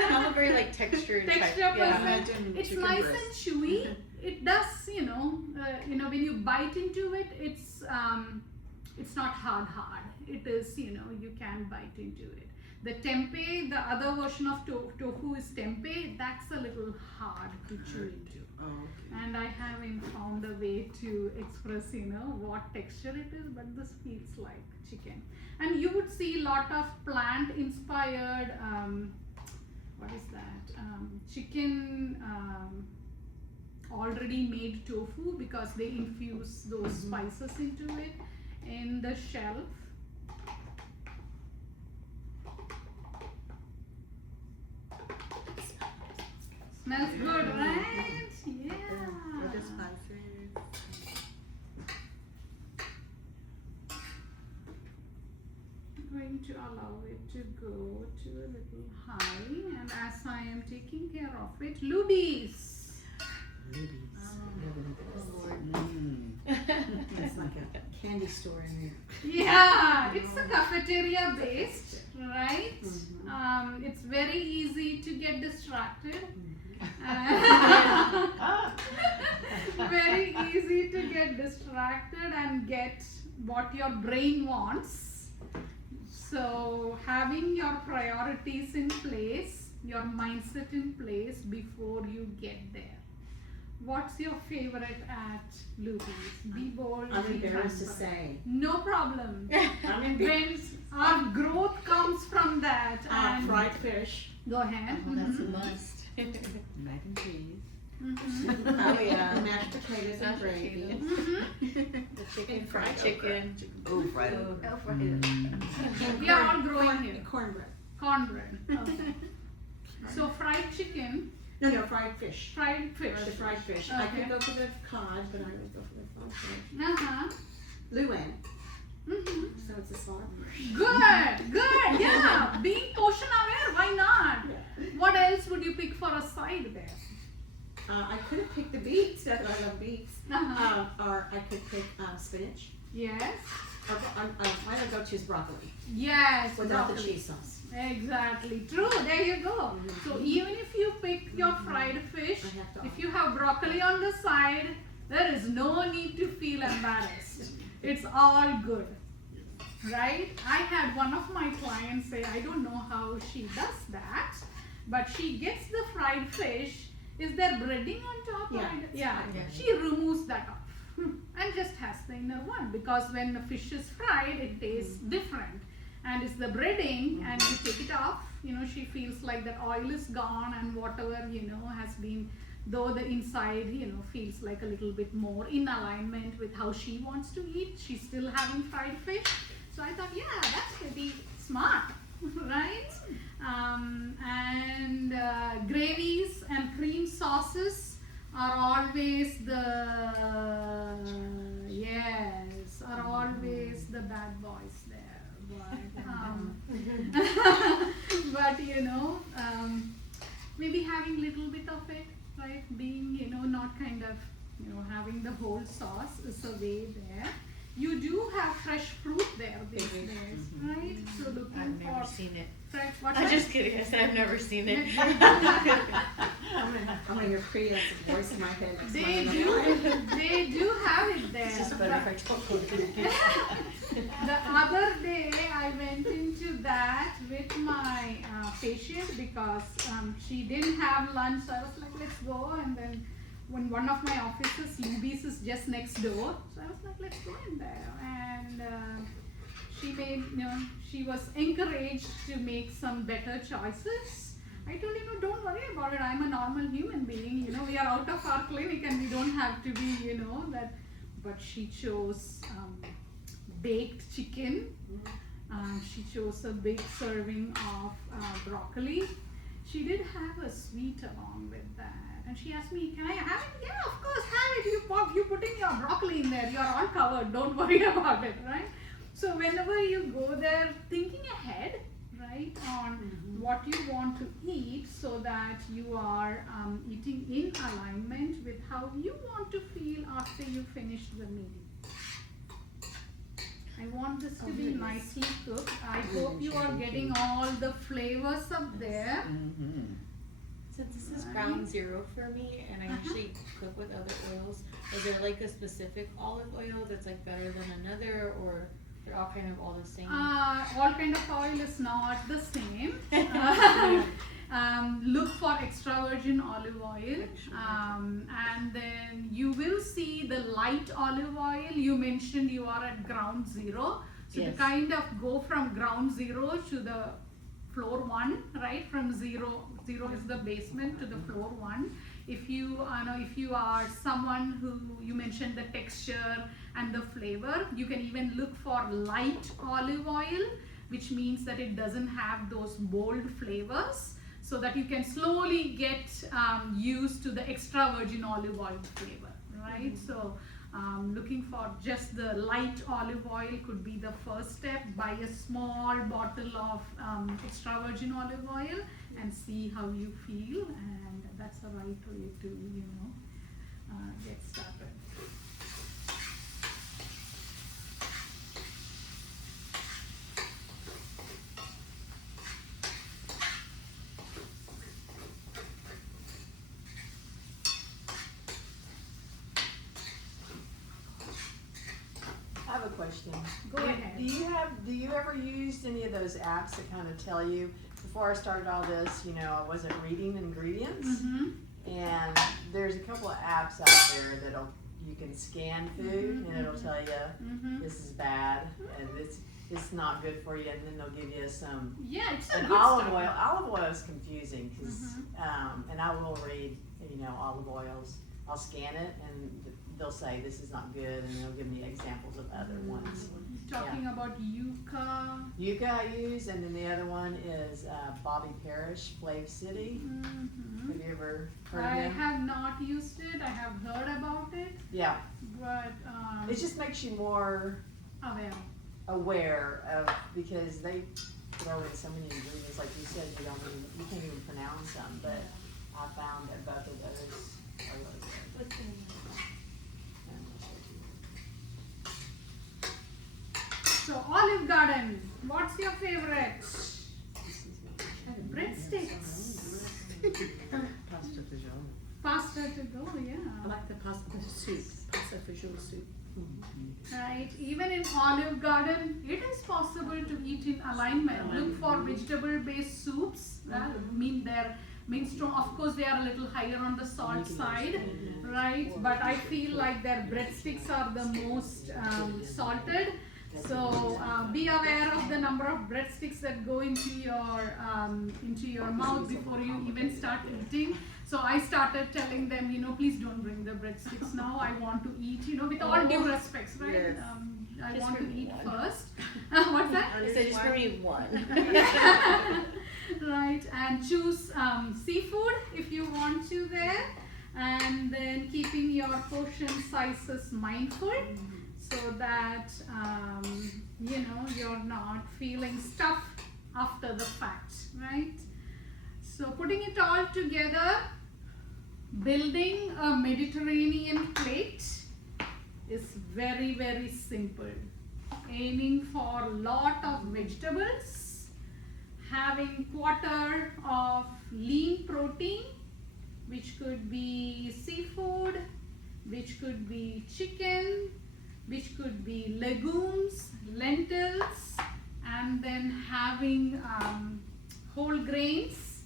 I'm a very like texture type. Texture Yeah. person. It's nice and chewy. It does, when you bite into it, it's not hard. It is, you can bite into it. The tempeh, the other version of tofu is tempeh. That's a little hard to chew into. Oh, okay. And I haven't found a way to express, what texture it is, but this feels like chicken. And you would see a lot of plant-inspired, what is that? Chicken already made tofu, because they infuse those spices into it in the shelf. Smells good, right? Yeah. With the spices. I'm going going to allow it to go to a little high, and as I am taking care of it, Lubies. It's like a candy store in there. Yeah, it's a cafeteria based, right? It's very easy to get distracted. Very easy to get distracted and get what your brain wants. So having your priorities in place, your mindset in place before you get there. What's your favorite at Luby's? Be bold. I'm be embarrassed to transparent. say. No problem. I'm embarrassed. When our growth comes from that. And Fried fish. go ahead. Oh, that's a must. Mac and cheese. Oh yeah. Mashed potatoes and Mashed gravy. potatoes. The chicken, fried chicken. Oh, fried Oh, And We are all growing here. cornbread. Cornbread. Okay. So fried chicken, No, fried fish. fried fish. The fried fish. I Okay. could go for the cod, but I would go for the fried fish. Uh-huh. Luann. Mm-hmm. So it's a smaller portion. Good. Yeah. Being portion aware, why not? What else would you pick for a side there? I could have picked the beets, that I love beets. Uh-huh. Or I could pick spinach. Yes. Or, my other go-to is broccoli Yes. without the broccoli. cheese sauce. Exactly. True. There you go. So even if you pick your fried fish, I have to. if you have broccoli on the side, there is no need to feel embarrassed. It's all good. Right? I had one of my clients say, I don't know how she does that, but she gets the fried fish. Is there breading on top? Yeah. Yeah. Yeah. She removes that off and just has the inner one, because when the fish is fried, it tastes different. And it's the breading, and you take it off, she feels like that oil is gone, and whatever, has been, though the inside, feels like a little bit more in alignment with how she wants to eat, she's still having fried fish. So I thought, yeah, that's pretty smart, right? And gravies and cream sauces are always always the bad boys there. But maybe having little bit of it, right? Being, not kind of, having the whole sauce is a way there. You do have fresh fruit there these days, right? So looking I've never for seen it. fresh. What's I'm that? just kidding. I said I've never seen it. I'm gonna hear Priya's voice in my head. Next They time. they do have it there. It's just better if I don't go to The other day I went into that with my patient because she didn't have lunch, so I was like, let's go. And then when one of my offices, Luby's, is just next door, so I was like, let's go in there. And she made, she was encouraged to make some better choices. I told her, don't worry about it. I'm a normal human being. We are out of our clinic and we don't have to be, that. But she chose baked chicken. She chose a big serving of broccoli. She did have a sweet along with that. And she asked me, can I have it? Yeah, of course, have it. You put in your broccoli in there. You're all covered. Don't worry about it, right? So whenever you go there, thinking ahead, right, on what you want to eat, so that you are eating in alignment with how you want to feel after you finish the meal. I want this to be nicely cooked. I hope you are getting all the flavors up there. Since this is ground zero for me, and I usually cook with other oils, is there like a specific olive oil that's like better than another, or they're all kind of all the same? All kind of oil is not the same. Look for extra virgin olive oil, and then you will see the light olive oil. You mentioned you are at ground zero, so Yes. to kind of go from ground zero to the floor one, right? From zero is the basement to the floor one. If you are someone who, you mentioned the texture and the flavor, you can even look for light olive oil, which means that it doesn't have those bold flavors, so that you can slowly get used to the extra virgin olive oil flavor, right? So looking for just the light olive oil could be the first step. Buy a small bottle of extra virgin olive oil and see how you feel, and that's the right way to, get started. I have a question. Go ahead. Do you ever use any of those apps that kind of tell you, before I started all this, I wasn't reading ingredients, Mm-hmm. and there's a couple of apps out there you can scan food, and it'll tell you Mm-hmm. this is bad and it's not good for you, and then they'll give you some. Yeah, it's a And good olive start. oil. Olive oil is confusing because, and I will read, olive oils. I'll scan it, and they'll say this is not good, and they'll give me examples of other ones. Talking about yucca. Yucca I use, and then the other one is Bobby Parrish, Flav City. Mm-hmm. Have you ever heard I of him? have not used it. I have heard about it, Yeah, but it just makes you more aware. aware of, because they throw in so many ingredients, like you said, you can't even pronounce them. But I found that both of those are really good. What's in So Olive Garden, what's your favorite? Breadsticks. Pasta fagioli. Pasta to go, I yeah. like the pasta soup, pasta fagioli soup. Right. Even in Olive Garden, it is possible to eat in alignment. Look for vegetable-based soups. Mean strong. Of course, they are a little higher on the salt side, right? But I feel like their breadsticks are the most salted. So be aware of the number of breadsticks that go into your mouth before you even start eating. So I started telling them, please don't bring the breadsticks now. I want to eat, with all due respects, right? Yes. I Just want for to me eat one. first. What's that? I said just for me one. Right, and choose seafood if you want to there, and then keeping your portion sizes mindful so that you're not feeling stuffed after the fact, right? So putting it all together, building a Mediterranean plate is very, very simple. Aiming for lot of vegetables, having quarter of lean protein, which could be seafood, which could be chicken, which could be legumes, lentils, and then having whole grains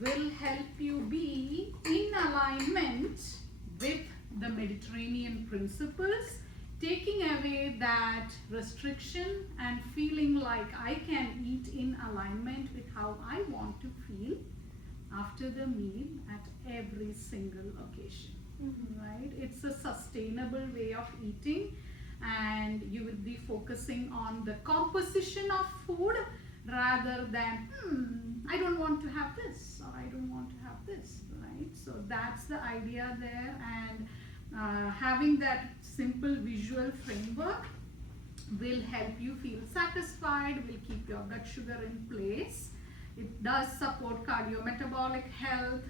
will help you be in alignment with the Mediterranean principles, taking away that restriction and feeling like I can eat in alignment with how I want to feel after the meal at every single occasion. Right? It's a sustainable way of eating, and you will be focusing on the composition of food rather than I don't want to have this or I don't want to have this, right? So that's the idea there, and having that simple visual framework will help you feel satisfied, will keep your blood sugar in place. It does support cardiometabolic health,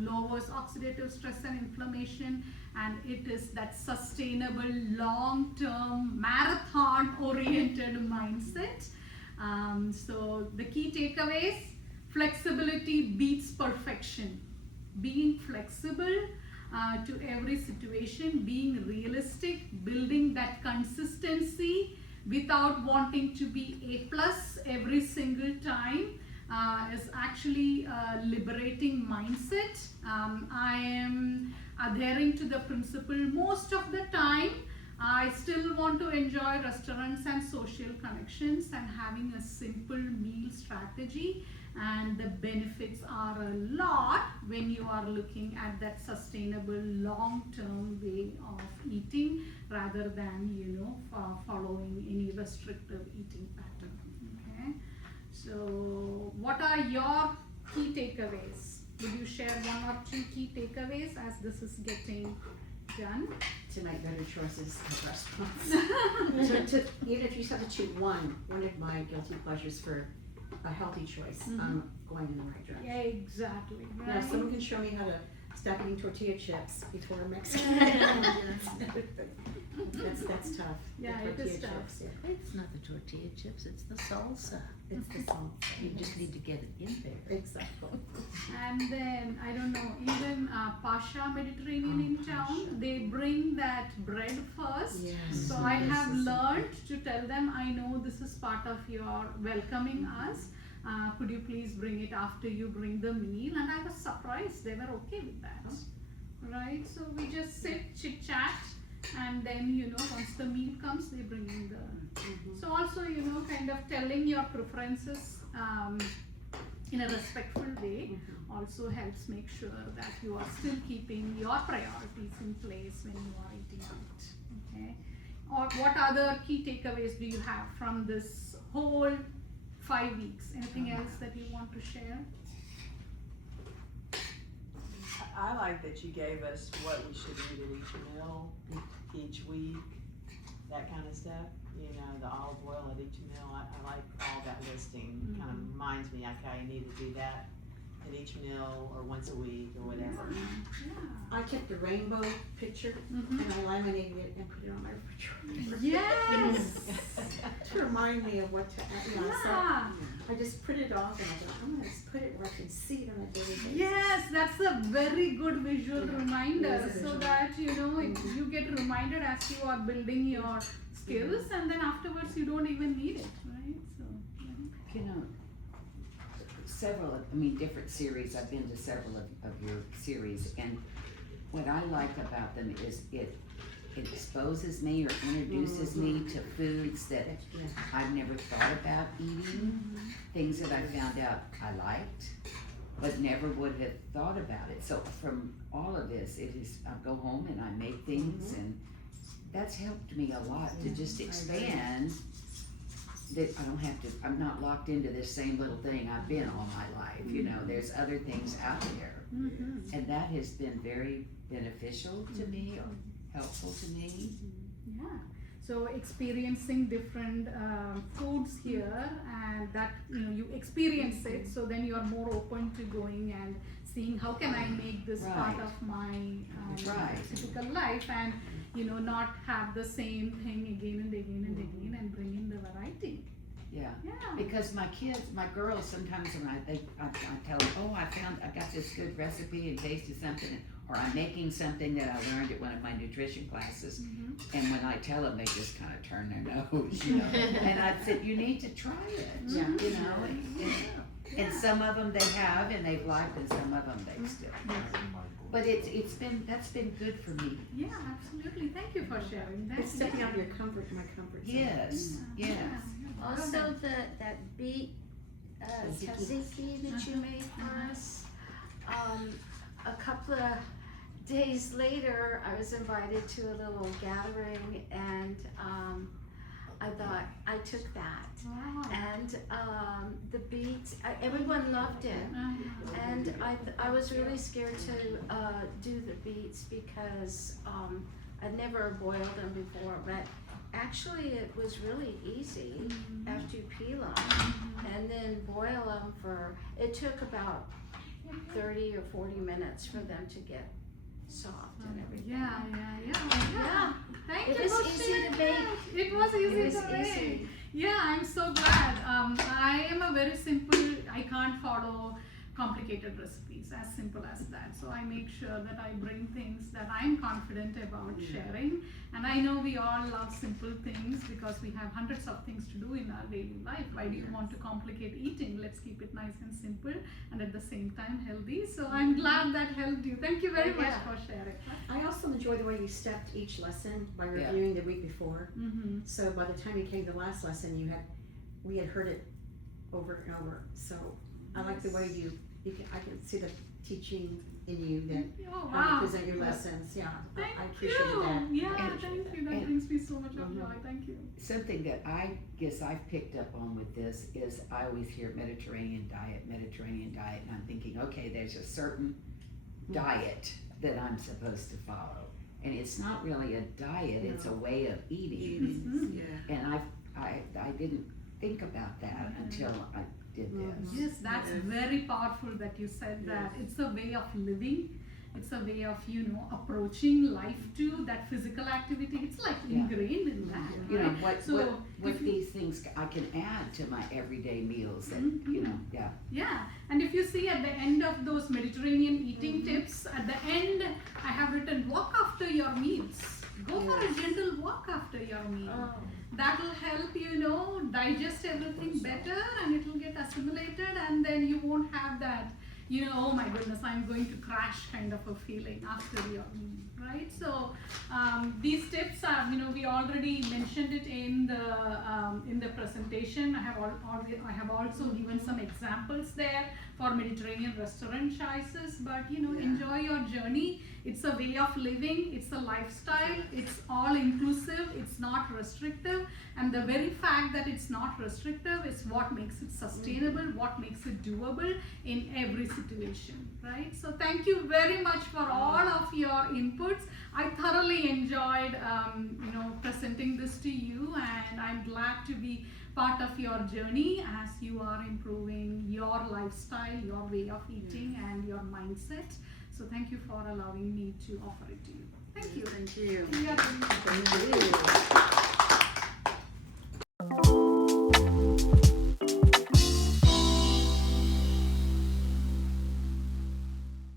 lowers oxidative stress and inflammation, and it is that sustainable, long-term, marathon-oriented mindset. So the key takeaways: flexibility beats perfection. Being flexible to every situation, being realistic, building that consistency without wanting to be A+ every single time is actually a liberating mindset. I am adhering to the principle most of the time. I still want to enjoy restaurants and social connections and having a simple meal strategy, and the benefits are a lot when you are looking at that sustainable long-term way of eating rather than following any restrictive eating pattern. Okay, so what are your key takeaways? Would you share one or two key takeaways as this is getting done? to make better choices at restaurants. Even if you just have to choose one of my guilty pleasures for a healthy choice, I'm going in the right direction. Yeah, exactly. Now, Right? if someone can show me how to stop eating tortilla chips before Mexican. That's tough. Yeah, The it is tortilla tough. chips, yeah. It's not the tortilla chips, it's the salsa. It's the salt. You just need to get it in there. Exactly. And then, I don't know, even Pasha Mediterranean in town, they bring that bread first. Yes. So I have learned to tell them, I know this is part of your welcoming us. Could you please bring it after you bring the meal? And I was surprised they were okay with that. Right? So we just sit, chit chat, and then, you know, once the meal comes, they bring in the. So also, you know, kind of telling your preferences in a respectful way also helps make sure that you are still keeping your priorities in place when you are eating out. Okay. Or what other key takeaways do you have from this whole 5 weeks? Anything else that you want to share? I like that you gave us what we should eat at each meal, each week, that kind of stuff. You know, the olive oil at each meal. I like all that listing. Kind of reminds me, okay, I need to do that at each meal or once a week or whatever. Yeah. I kept a rainbow picture and I laminated it and put it on my refrigerator. Yes. To remind me of what to add. You know, so Yeah. I just put it off and I thought, I'm gonna put it where I can see it on a daily basis. Yes, that's a very good visual reminder, It is a so visual. that you know you get reminded as you are building your skills, and then afterwards you don't even need it, right? So yeah. You know, different series, I've been to several of your series, and what I like about them is it exposes me or introduces me to foods that Yeah. I've never thought about eating, things that I found out I liked, but never would have thought about it. So from all of this, it is, I go home and I make things, and that's helped me a lot to just expand. That I don't have to, I'm not locked into this same little thing I've been all my life, you know, there's other things out there. And that has been very beneficial to me or helpful to me. Yeah. So experiencing different foods here, and that you know you experience it, so then you are more open to going and seeing how can I make this part Right. of my Right. typical life, and you know not have the same thing again and again and again, and bring in the variety. Yeah. Yeah. Because my kids, my girls, sometimes when I tell them, oh, I got this good recipe and tasted something, or I'm making something that I learned at one of my nutrition classes, and when I tell them, they just kind of turn their nose, you know. And I said, you need to try it, Yeah. you know. And some of them they have and they've liked, and some of them they still. But that's been good for me. Yeah, absolutely. Thank you for sharing that. It's stepping out of your my comfort zone. Yes, yes. Also, that beet tzatziki that you made for us. A couple of days later, I was invited to a little gathering, and I thought I took that, Wow. and the beets. Everyone loved it, and I was really scared to do the beets because I'd never boiled them before, but actually it was really easy after you peel them and then boil them it took about 30 or 40 minutes for them to get soft and everything. Yeah. Thank It you was for easy sharing to make. that. It was easy It was to make. easy. Yeah, I'm so glad. I am a very simple, I can't follow complicated recipes, as simple as that. So I make sure that I bring things that I'm confident about sharing. And I know we all love simple things because we have hundreds of things to do in our daily life. Why do you want to complicate eating? Let's keep it nice and simple and at the same time healthy. So I'm glad that helped you. Thank you very much for sharing. I also enjoy the way you stepped each lesson by reviewing the week before. So by the time you came to the last lesson, we had heard it over and over. So I like the way I can see the teaching in you that Oh, how you wow. present your lessons. Yeah, Thank I appreciated you. that. Yeah, And- thank you. That and- brings me so much of joy. Thank you. Something that I guess I've picked up on with this is I always hear Mediterranean diet, and I'm thinking, okay, there's a certain diet that I'm supposed to follow. and it's not really a diet, it's a way of eating. Mhm. Yeah. And I didn't think about that until I did this. Yes, that's Yes. very powerful that you said that. Yes. It's a way of living. It's a way of, approaching life too, that physical activity. It's like Yeah. ingrained in that, You know, right? what if you- these things I can add to my everyday meals that, yeah. Yeah, and if you see at the end of those Mediterranean eating tips, at the end I have written walk after your meals. Go for a gentle walk after your meal. Oh. That will help digest everything better, and it will get assimilated, and then you won't have that oh my goodness, I'm going to crash kind of a feeling after your meal, right? So these tips are, we already mentioned it in the presentation. I have also given some examples there for Mediterranean restaurant choices, but enjoy your journey. It's a way of living, it's a lifestyle, it's all inclusive, it's not restrictive, and the very fact that it's not restrictive is what makes it sustainable, what makes it doable in every situation, right? So thank you very much for all of your inputs. I thoroughly enjoyed presenting this to you, and I'm glad to be part of your journey as you are improving your lifestyle, your way of eating, and your mindset. So thank you for allowing me to offer it to you. Thank you. Thank you. Yeah. Thank you.